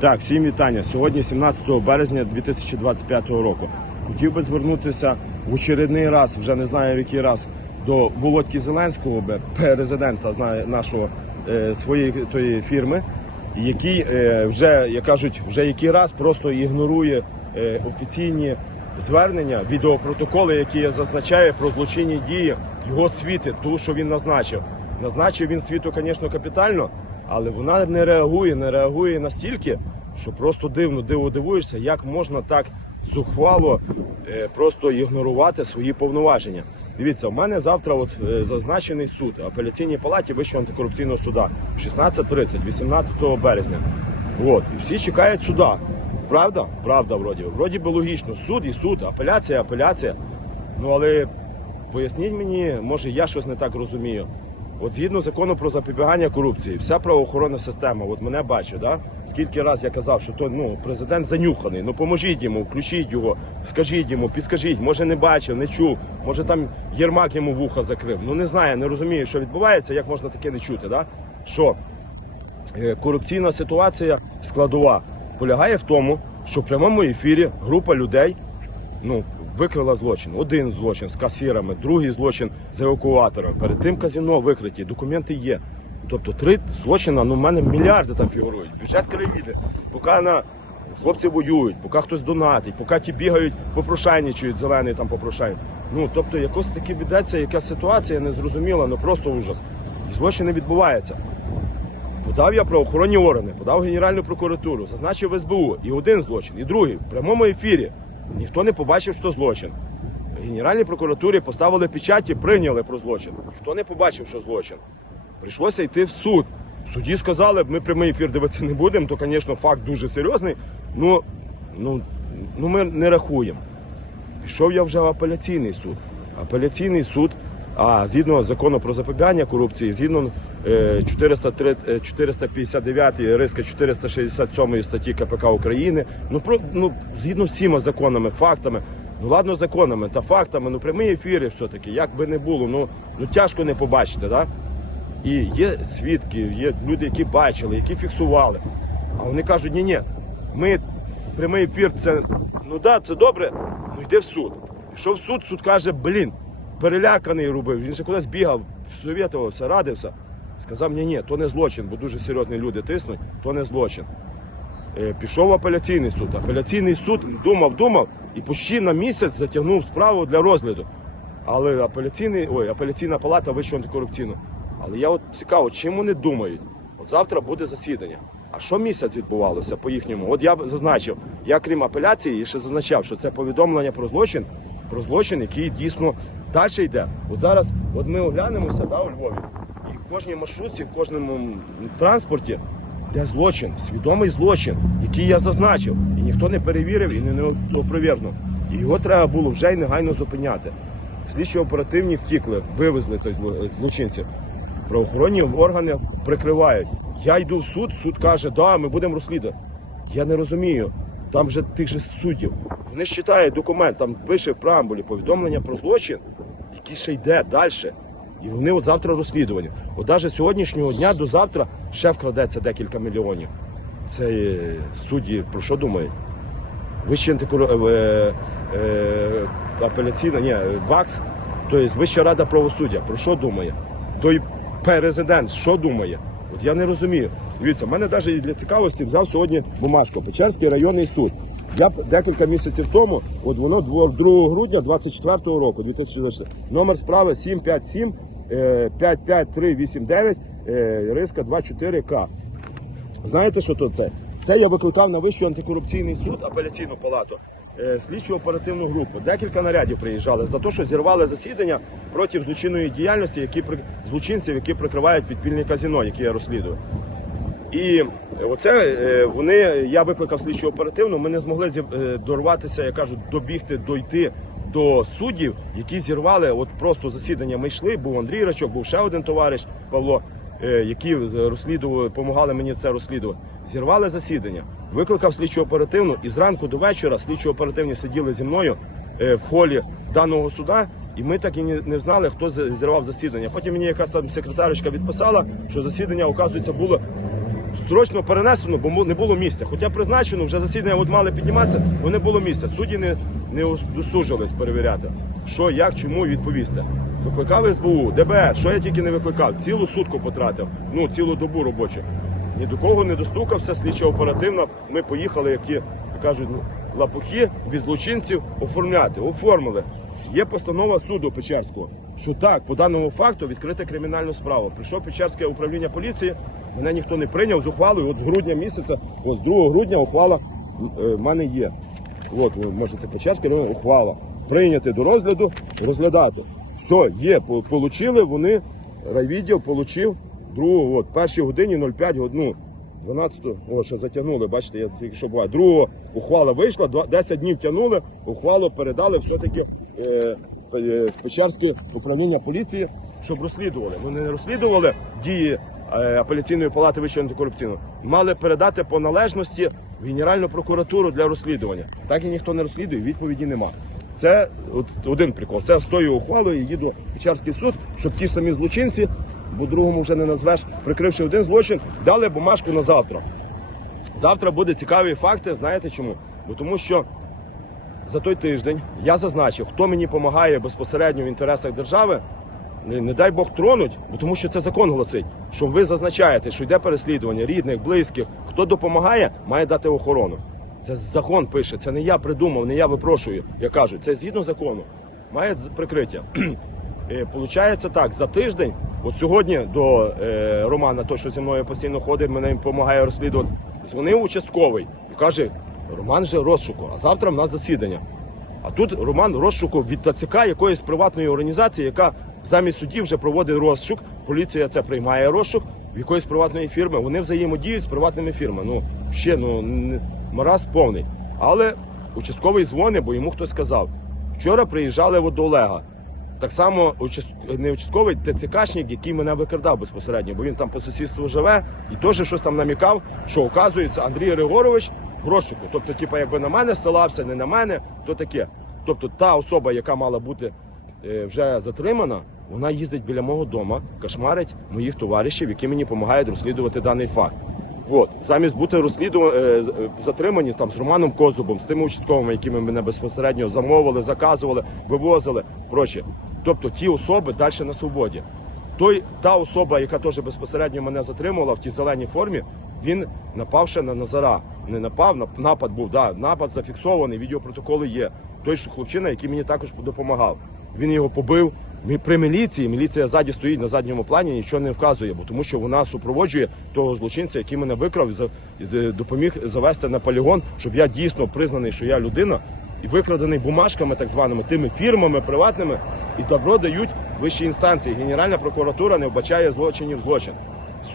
Так. Всім вітання. Сьогодні 17 березня 2025 року. Хотів би звернутися в очередний раз, вже не знаю в який раз, до Володьки Зеленського, президента нашого е, своєї тої фірми, який е, вже, як кажуть, вже який раз просто ігнорує е, офіційні звернення, відеопротоколи, які я зазначаю про злочинні дії його світи, ту, що він назначив. Назначив він світу, звісно, капітально, але вона не реагує, не реагує настільки, що просто дивно диво дивуєшся, як можна так зухвало е, просто ігнорувати свої повноваження. Дивіться, в мене завтра от е, зазначений суд апеляційній палаті Вищого антикорупційного суда 16.30, 18 березня. От, і всі чекають суда. Правда? Правда, вроді. Вроді би логічно. Суд і суд, апеляція, апеляція. Ну але поясніть мені, може я щось не так розумію. От згідно закону про запобігання корупції, вся правоохоронна система, от мене бачить, да? скільки раз я казав, що то ну президент занюханий. Ну поможіть йому, включіть його, скажіть йому, підскажіть, може не бачив, не чув, може там Єрмак йому вуха закрив. Ну не знаю, не розумію, що відбувається, як можна таке не чути. Да? Що е, корупційна ситуація складова полягає в тому, що в прямому ефірі група людей ну, викрила злочин. Один злочин з касірами, другий злочин з евакуатором. Перед тим казино викриті, документи є. Тобто три злочини, ну в мене мільярди там фігурують. Бюджет країни, поки на хлопці воюють, поки хтось донатить, поки ті бігають, попрошайничають, зелений там попрошайничають. Ну тобто якось таки ведеться, якась ситуація незрозуміла, ну просто ужас. І злочини відбуваються. Подав я правоохоронні органи, подав Генеральну прокуратуру, зазначив СБУ і один злочин, і другий в прямому ефірі. Ніхто не побачив, що злочин. Генеральній прокуратурі поставили печаті, прийняли про злочин. Ніхто не побачив, що злочин. Прийшлося йти в суд. В суді сказали, ми прямий ефір дивитися не будемо, то, звісно, факт дуже серйозний. Ну, ну, ну ми не рахуємо. Пішов я вже в апеляційний суд. Апеляційний суд, а згідно закону про запобігання корупції, згідно е, 403, е, 459 риска 467 статті КПК України, ну про ну згідно всіма законами, фактами. Ну ладно, законами та фактами, ну прямі ефіри все-таки, як би не було, ну, ну тяжко не побачити, да? І є свідки, є люди, які бачили, які фіксували. А вони кажуть, ні, ні, ми прямий ефір, це ну да, це добре, ну йди в суд. Пішов в суд, суд каже, блін, переляканий робив. Він ще кудись бігав, совєтувався, радився. Сказав, ні, ні, то не злочин, бо дуже серйозні люди тиснуть, то не злочин. Е, Пішов в апеляційний суд. Апеляційний суд думав, думав і почти на місяць затягнув справу для розгляду. Але апеляційний, ой, апеляційна палата вищого антикорупційного. Але я от цікаво, чим вони думають? От завтра буде засідання. А що місяць відбувалося по їхньому? От я б зазначив, я крім апеляції, ще зазначав, що це повідомлення про злочин, про злочин, який дійсно далі йде. От зараз, от ми оглянемося да, у Львові, і в кожній маршрутці, в кожному транспорті, де злочин, свідомий злочин, який я зазначив, і ніхто не перевірив і не, опровергнув. І його треба було вже й негайно зупиняти. Слідчі оперативні втікли, вивезли той злочинців. Правоохоронні органи прикривають. Я йду в суд, суд каже, да, ми будемо розслідувати. Я не розумію. Там же тих же суддів. Вони ж читають документ, там пише в преамбулі повідомлення про злочин, який ще йде далі. І вони от завтра розслідування. От навіть сьогоднішнього дня до завтра ще вкрадеться декілька мільйонів. Це е, судді про що думають? Вища антикору... е, е, апеляційна, ні, ВАКС, тобто Вища рада правосуддя, про що думає? Той президент, що думає? От я не розумію. Дивіться, в мене навіть для цікавості взяв сьогодні бумажку. Печерський районний суд. Я декілька місяців тому, от воно 2 грудня 24 року, 2024, номер справи 757 е, 55389 е, риска 24К. Знаєте, що то це? Це я викликав на Вищий антикорупційний суд, апеляційну палату, е, слідчу оперативну групу. Декілька нарядів приїжджали за те, що зірвали засідання проти злочинної діяльності, які злочинців, які прикривають підпільні казино, які я розслідую. І оце е, вони, я викликав слідчу оперативну, ми не змогли е, дорватися, я кажу, добігти, дойти до суддів, які зірвали от просто засідання. Ми йшли, був Андрій Рачок, був ще один товариш Павло, е, які розслідували, допомагали мені це розслідувати. Зірвали засідання, викликав слідчу оперативну, і зранку до вечора слідчо оперативні сиділи зі мною е, в холі даного суда І ми так і не знали, хто зірвав засідання. Потім мені якась там секретарочка відписала, що засідання, оказується, було строчно перенесено, бо не було місця. Хоча призначено, вже засідання от мали підніматися, бо не було місця. Судді не, не досужились перевіряти, що, як, чому відповісти. Викликав СБУ, ДБР, що я тільки не викликав, цілу сутку потратив, ну цілу добу робочу. Ні до кого не достукався, слідчо оперативно. Ми поїхали, які як кажуть, лапухи від злочинців оформляти. Оформили. Є постанова суду Печерського, що так, по даному факту відкрити кримінальну справу. Прийшов Печерське управління поліції, мене ніхто не прийняв з ухвалою. От з грудня місяця, от з 2 грудня ухвала е, в мене є. От ви можете Печерське район, ухвала. Прийняти до розгляду, розглядати. Все, є, по- получили вони, райвідділ получив другого, от, першій годині 05 годину. 12, о, ще затягнули, бачите, я тільки що буває. Другого ухвала вийшла, два- 10 днів тягнули, ухвалу передали все-таки е, е, в Печерське управління поліції, щоб розслідували. Вони не розслідували дії е, апеляційної палати Вищого антикорупційного. Мали передати по належності в Генеральну прокуратуру для розслідування. Так і ніхто не розслідує, відповіді нема. Це от один прикол. Це з тою ухвалою їду в Печерський суд, щоб ті самі злочинці, бо другому вже не назвеш, прикривши один злочин, дали бумажку на завтра. Завтра буде цікаві факти. Знаєте чому? Бо тому що за той тиждень я зазначив, хто мені допомагає безпосередньо в інтересах держави. Не, не дай Бог тронуть, бо тому що це закон гласить, що ви зазначаєте, що йде переслідування рідних, близьких. Хто допомагає, має дати охорону. Це закон пише, це не я придумав, не я випрошую. Я кажу, це згідно закону. Має прикриття. Е, Получається так, за тиждень, от сьогодні до е, Романа, той, що зі мною постійно ходить, мене допомагає розслідувати, дзвонив участковий і каже: Роман вже розшуку, а завтра в нас засідання. А тут Роман розшуку від ТЦК якоїсь приватної організації, яка замість судів вже проводить розшук. Поліція це приймає розшук в якоїсь приватної фірми. Вони взаємодіють з приватними фірмами. Ну ще ну мараз повний. Але участковий дзвонить, бо йому хтось сказав. Вчора приїжджали до Олега. Так само не участковий ТЦКшник, який мене викрадав безпосередньо, бо він там по сусідству живе і теж щось там намікав, що оказується Андрій Григорович в розшуку. Тобто, типу, якби на мене ссилався, не на мене, то таке. Тобто, та особа, яка мала бути е, вже затримана, вона їздить біля мого дома, кошмарить моїх товаришів, які мені допомагають розслідувати даний факт. От замість бути розслідувані, затримані там з Романом Козубом, з тими участковими, якими мене безпосередньо замовили, заказували, вивозили, прочі. Тобто ті особи далі на свободі. Той та особа, яка теж безпосередньо мене затримувала в тій зеленій формі, він напав ще на Назара. Не напав, нап- напад був, да, напад зафіксований, відеопротоколи є. Той ж хлопчина, який мені також допомагав. Він його побив. Ми при міліції, міліція ззаді стоїть на задньому плані, нічого не вказує, бо тому що вона супроводжує того злочинця, який мене викрав, допоміг завести на полігон, щоб я дійсно признаний, що я людина, і викрадений бумажками, так званими тими фірмами приватними, і добро дають вищі інстанції. Генеральна прокуратура не вбачає злочинів злочин.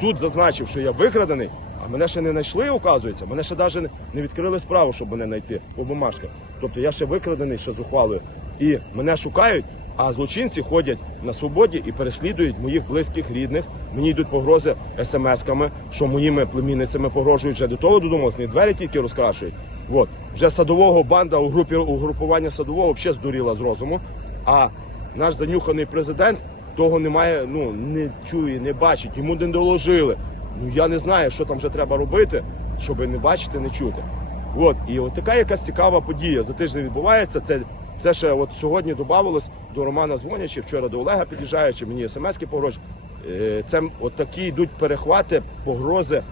Суд зазначив, що я викрадений, а мене ще не знайшли, оказується. Мене ще навіть не відкрили справу, щоб мене знайти по бумажках. Тобто я ще викрадений, ще з ухвалою. І мене шукають, а злочинці ходять на свободі і переслідують моїх близьких рідних. Мені йдуть погрози смс-ками, що моїми племінницями погрожують вже до того додумалось, не двері тільки розкрашують. От вже садового банда у групі угрупування садового взагалі здуріла з розуму. А наш занюханий президент того немає, ну не чує, не бачить, йому не доложили. Ну я не знаю, що там вже треба робити, щоб не бачити, не чути. От і от така якась цікава подія за тиждень відбувається. Це, це ще от сьогодні додавалось до Романа дзвонячи, вчора до Олега під'їжджаючи, мені смски погрожують. Е, Це от такі йдуть перехвати, погрози,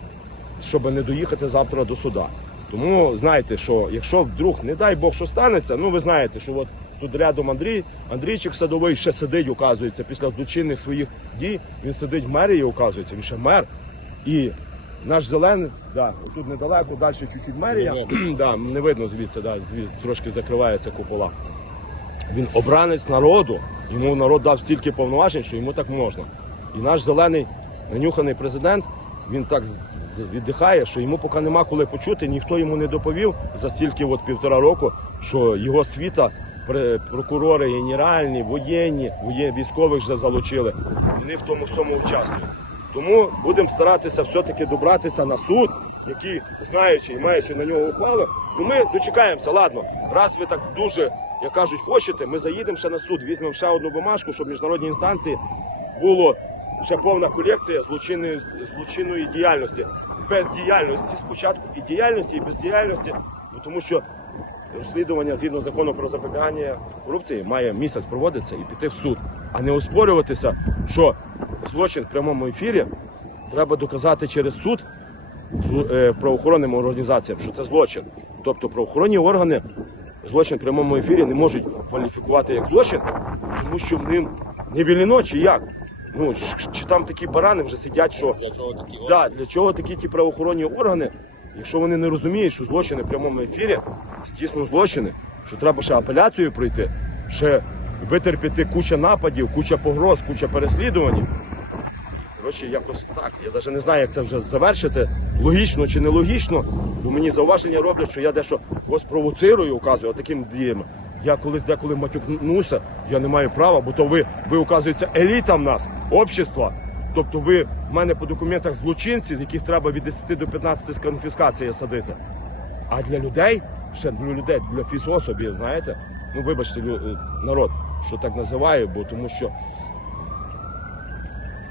щоб не доїхати завтра до суда. Тому знаєте, що якщо вдруг, не дай Бог, що станеться, ну ви знаєте, що от тут рядом Андрій, Андрійчик садовий ще сидить, указується, після злочинних своїх дій. Він сидить в мерії, указується, він ще мер. І наш зелений, да, тут недалеко, далі чуть-чуть мерія. да, не видно звідси, да, звідси трошки закривається купола. Він обранець народу, йому народ дав стільки повноважень, що йому так можна. І наш зелений нанюханий президент, він так віддихає, що йому поки нема коли почути, ніхто йому не доповів за стільки от півтора року, що його світа, прокурори генеральні, воєнні, воє- військових вже залучили. Вони в тому всьому участвують. Тому будемо старатися все-таки добратися на суд, який, знаючи і маючи на нього ухвалу, ну ми дочекаємося. Ладно, раз ви так дуже як кажуть, хочете, ми заїдемо ще на суд, візьмемо ще одну бумажку, щоб в міжнародній інстанції було вже повна колекція злочинної, злочинної діяльності. Бездіяльності спочатку і діяльності, і бездіяльності, бо тому що розслідування згідно закону про запобігання корупції має місяць проводитися і піти в суд, а не оспорюватися, що злочин в прямому ефірі треба доказати через суд е, правоохоронним організаціям, що це злочин. Тобто правоохоронні органи злочин в прямому ефірі не можуть кваліфікувати як злочин, тому що в ним не віліно чи як. Ну, чи, чи там такі барани вже сидять, що Для чого такі Да, для чого такі ті правоохоронні органи, якщо вони не розуміють, що злочини в прямому ефірі це дійсно злочини, що треба ще апеляцію пройти, ще витерпіти куча нападів, куча погроз, куча переслідувань. Коротше, якось так. Я навіть не знаю, як це вже завершити, логічно чи нелогічно, бо мені зауваження роблять, що я дещо когось провоцирую, указую таким діями. Я колись деколи матюкнуся, я не маю права, бо то ви, ви указується, еліта в нас, общество. Тобто ви в мене по документах злочинці, з яких треба від 10 до 15 з конфіскації садити. А для людей, ще для людей, для фізособів, знаєте, ну вибачте, е, народ, що так називаю, бо тому що.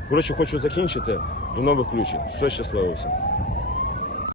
Коротше, хочу закінчити. До нових включень. Все щасливо всім.